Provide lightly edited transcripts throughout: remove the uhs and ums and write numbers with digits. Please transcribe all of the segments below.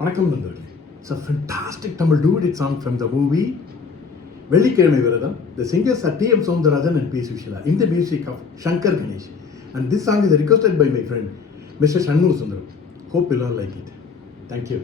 வணக்கம் நண்பர்களே. It's a fantastic Tamil duet song from the movie வெள்ளிக்கிழமை விரதம். The singers are T.M. Soundarajan and P. Sushila in the music of Shankar Ganesh. And this song is requested by my friend Mr. Shanmugha Sundaram. Hope you all like it. Thank you.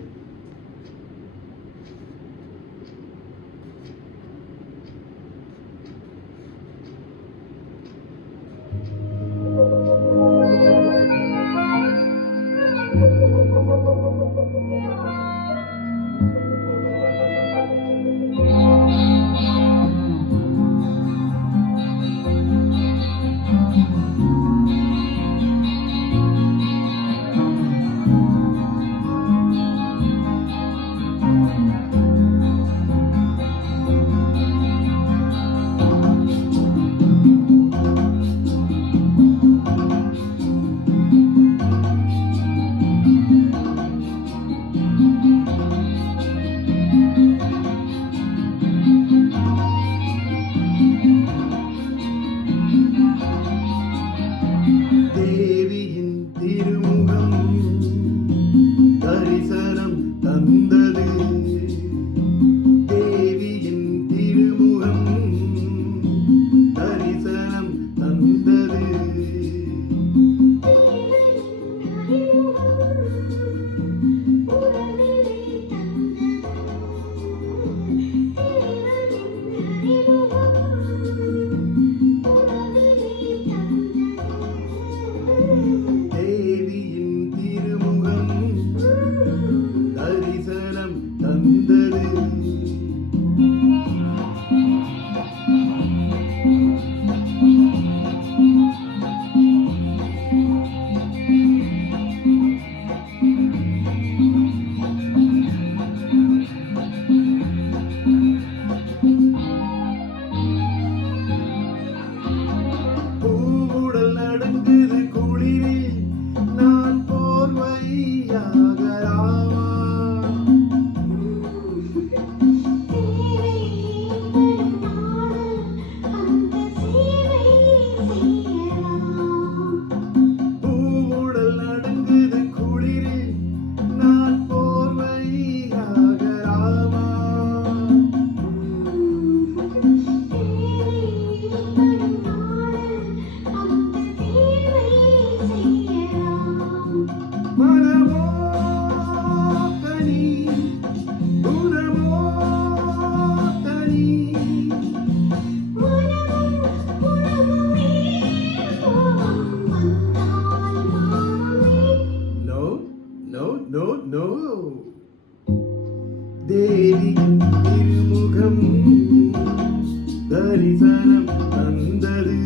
தேவியின் திருமுகம் தரிசனம் தந்தது. தேவியின் திருமுகம் தரிசனம் தந்தது. பூவுடல் நடங்குது குளிரில் நான் போர்வையாகலாமா? பூவுடல் நடங்குது குளிரில் நான் போர்வையாகலாமா? மனமோ கனி குணமோ தனி. No, no, no, no. தேவியின் திருமுகம் தரிசனம் தந்தது.